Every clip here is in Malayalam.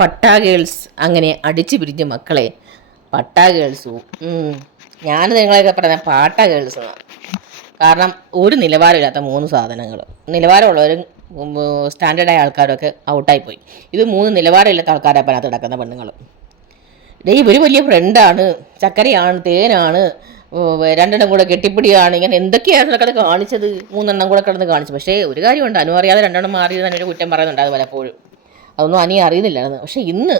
പട്ടാ ഗേൾസ് അങ്ങനെ അടിച്ചു പിരിഞ്ഞ് മക്കളെ. പട്ടാ ഗേൾസും. ഞാൻ നിങ്ങളെയൊക്കെ പറഞ്ഞ പാട്ട ഗേൾസ് കാരണം ഒരു നിലവാരമില്ലാത്ത മൂന്ന് സാധനങ്ങൾ നിലവാരമുള്ളവരും സ്റ്റാൻഡേർഡായ ആൾക്കാരൊക്കെ ഔട്ടായി പോയി ഇത് മൂന്ന് നിലവാരമില്ലാത്ത ആൾക്കാരാണ് അതിനകത്ത് കിടക്കുന്ന പെണ്ണുങ്ങൾ ഡേ ഇവർ വലിയ ഫ്രണ്ടാണ് ചക്കരയാണ് തേനാണ്. രണ്ടെണ്ണം കൂടെ കെട്ടിപ്പിടിയാണ്. ഇങ്ങനെ എന്തൊക്കെയായിരുന്നു കിടന്ന് കാണിച്ചത്? മൂന്നെണ്ണം കൂടെ കിടന്ന് കാണിച്ചു. പക്ഷേ ഒരു കാര്യമുണ്ട്. അനു അറിയാതെ രണ്ടെണ്ണം മാറിയത് തന്നെ ഒരു കുറ്റം പറയുന്നുണ്ട് അത് പലപ്പോഴും. അതൊന്നും അനി അറിയുന്നില്ലായിരുന്നു പക്ഷേ ഇന്ന്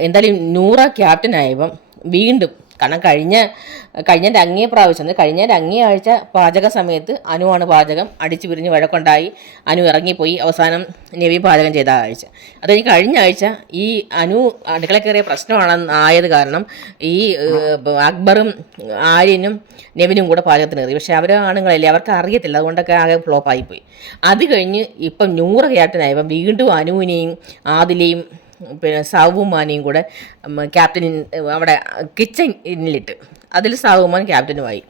എന്തായാലും നൂറ ക്യാപ്റ്റൻ ആയപ്പം വീണ്ടും കാരണം കഴിഞ്ഞ കഴിഞ്ഞ അങ്ങേ പ്രാവശ്യം കഴിഞ്ഞതിന്റെ അങ്ങേ ആഴ്ച പാചക സമയത്ത് അനുവാണ് പാചകം അടിച്ചു പിരിഞ്ഞ് വഴക്കുണ്ടായി. അനു ഇറങ്ങിപ്പോയി. അവസാനം നെവി പാചകം ചെയ്ത ആഴ്ച. അത് ഈ കഴിഞ്ഞ ആഴ്ച ഈ അനു അടുക്കള കയറിയ പ്രശ്നമാണെന്ന് ആയത് കാരണം ഈ അക്ബറും ആര്യനും നെവിനും കൂടെ പാചകത്തിന് കയറി. പക്ഷേ അവർ ആണുങ്ങളല്ലേ അവർക്ക് അറിയത്തില്ല. അതുകൊണ്ടൊക്കെ ആകെ ഫ്ലോപ്പായിപ്പോയി. അത് കഴിഞ്ഞ് ഇപ്പം നൂറ് ക്യാപ്റ്റനായപ്പം വീണ്ടും അനുവിനെയും ആദിലെയും പിന്നെ സാവുമാനെയും കൂടെ ഉം, ക്യാപ്റ്റൻ അവിടെ കിച്ചണിലിട്ട് അതിൽ സാവുമാൻ ക്യാപ്റ്റനുമായി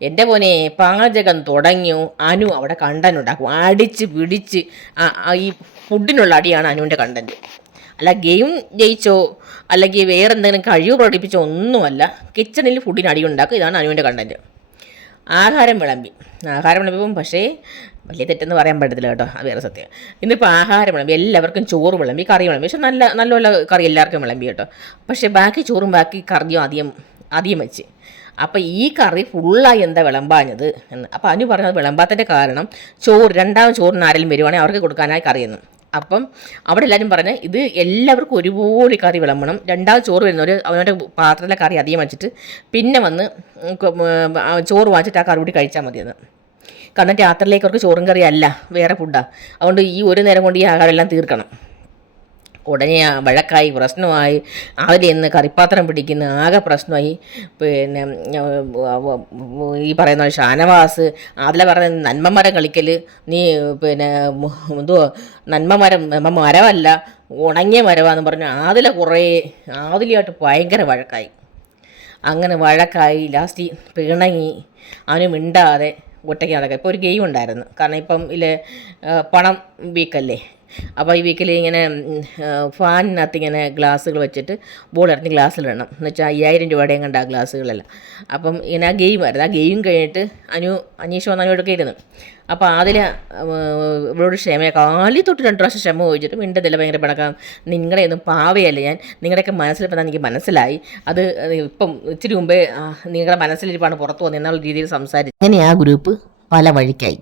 എന്റെ പോനെ പാചകം തുടങ്ങിയോ? അനു അവിടെ കണ്ടന്റ് ഉണ്ടാക്കും അടിച്ച് പിടിച്ച് ഈ ഫുഡിനുള്ള അടിയാണ് അനുവിന്റെ കണ്ടന്റ് അല്ല ഗെയിം ജയിച്ചോ? അല്ലെങ്കിൽ വേറെ എന്തെങ്കിലും കഴിവ് പ്രകടിപ്പിച്ചോ? ഒന്നുമല്ല. കിച്ചണിൽ ഫുഡിന് അടി ഉണ്ടാക്കും ഇതാണ് അനുവിന്റെ കണ്ടന്റ് ആഹാരം വിളമ്പി. ആഹാരം വിളമ്പിപ്പം പക്ഷേ വലിയ തെറ്റെന്ന് പറയാൻ പറ്റത്തില്ല കേട്ടോ അത് വേറെ സത്യം. ഇന്നിപ്പോൾ ആഹാരം വിളമ്പി എല്ലാവർക്കും ചോറ് വിളമ്പി കറി വിളമ്പി പക്ഷെ നല്ല നല്ല നല്ല കറി എല്ലാവർക്കും വിളമ്പി കേട്ടോ. പക്ഷേ ബാക്കി ചോറും ബാക്കി കറിയും അധികം അധികം വെച്ച്. അപ്പോൾ ഈ കറി ഫുള്ളായി എന്താ വിളമ്പാഞ്ഞത് എന്ന്. അപ്പോൾ അനു പറഞ്ഞത് വിളമ്പാത്തതിന്റെ കാരണം ചോറ് രണ്ടാമത് ചോറിന് ആരെങ്കിലും വരുവാണെങ്കിൽ അവർക്ക് കൊടുക്കാനായി കറിയെന്ന്. അപ്പം അവിടെ എല്ലാവരും പറഞ്ഞ് ഇത് എല്ലാവർക്കും ഒരുപോലെ കറി വിളമ്പണം. രണ്ടാമത് ചോറ് വരുന്നവർ അവനവന്റെ പാത്രത്തിലെ കറി അധികം വെച്ചിട്ട് പിന്നെ വന്ന് ചോറ് വാങ്ങിച്ചിട്ട് ആ കറി കൂടി കഴിച്ചാൽ മതിയെന്ന്. കാരണം രാത്രിയിലേക്ക് അവർക്ക് ചോറും കറി അല്ല വേറെ ഫുഡാണ് അതുകൊണ്ട് ഈ ഒരു നേരം കൊണ്ട് ഈ ആഹാരമെല്ലാം തീർക്കണം. ഉടനെ വഴക്കായി പ്രശ്നമായി അവരെ ഇന്ന് കറിപ്പാത്രം പിടിക്കുന്ന ആകെ പ്രശ്നമായി. പിന്നെ ഈ പറയുന്ന ഷാനവാസ് അതിലെ പറഞ്ഞ നന്മമരം കളിക്കൽ നീ പിന്നെ എന്തുവാ നന്മമരം നമ്മ മരമല്ല ഉണങ്ങിയ മരമാന്ന് പറഞ്ഞു അതിലെ കുറേ ആതിലായിട്ട് ഭയങ്കര വഴക്കായി. അങ്ങനെ വഴക്കായി ലാസ്റ്റ് പിണങ്ങി അവന് മിണ്ടാതെ ഒറ്റയ്ക്ക് നടക്കുക. ഇപ്പോൾ ഒരു ഗെയിം ഉണ്ടായിരുന്നു. കാരണം ഇപ്പം ഇല്ലേ പണം വീക്കല്ലേ? അപ്പോൾ ഈ വീക്കിൽ ഇങ്ങനെ ഫാനിനകത്ത് ഇങ്ങനെ ഗ്ലാസ്സുകൾ വെച്ചിട്ട് ബോൾ എറിഞ്ഞ് ഗ്ലാസ്സിലിടണം എന്ന് വെച്ചാൽ അയ്യായിരം രൂപയുടെ കണ്ട ആ ഗ്ലാസ്സുകളെല്ലാം. അപ്പം ഇങ്ങനെ ആ ഗെയിം വരുന്നത് ആ ഗെയിം കഴിഞ്ഞിട്ട് അനു അനീഷ് വന്ന് അനുവൊക്കെ ഇരുന്നു. അപ്പോൾ അതിൽ ഇവളോട് ക്ഷമ കാലി തൊട്ട് രണ്ട് പ്രാവശ്യം ക്ഷമ ചോദിച്ചിട്ട് മിണ്ടതില്ല ഭയങ്കര പിണക്കാം. നിങ്ങളുടെ ഒന്നും പാവയല്ല ഞാൻ? നിങ്ങളുടെയൊക്കെ മനസ്സിലിപ്പോൾ എനിക്ക് മനസ്സിലായി. അത് ഇപ്പം ഇച്ചിരി മുമ്പേ നിങ്ങളുടെ മനസ്സിലിരിപ്പാണ് പുറത്തു വന്നത് എന്നുള്ള രീതിയിൽ സംസാരിച്ചു. അങ്ങനെ ആ ഗ്രൂപ്പ് പല വഴിക്കായി.